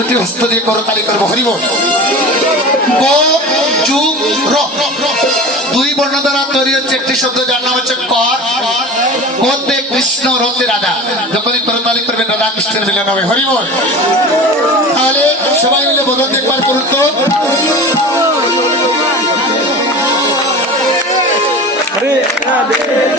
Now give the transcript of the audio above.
দুটি হস্ত দিয়ে করতালি করবো। হরিব ক যুগ র, দুই বর্ণ দ্বারা তৈরি হচ্ছে একটি শব্দ যার নাম হচ্ছে কর। কোতে কৃষ্ণ, রতে রাধা। যখনই করতালি করবেন রাধা কৃষ্ণের মিলন হবে। হরিব। তাহলে সবাই মিলে বদল একবার করুন তো। হরে রাধে